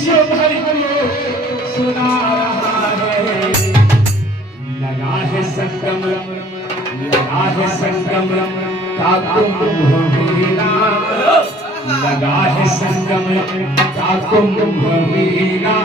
विश्व भर को सुना रहा है। लगा है संगम का कुंभ मेला, लगा है संगम का कुंभ मेला।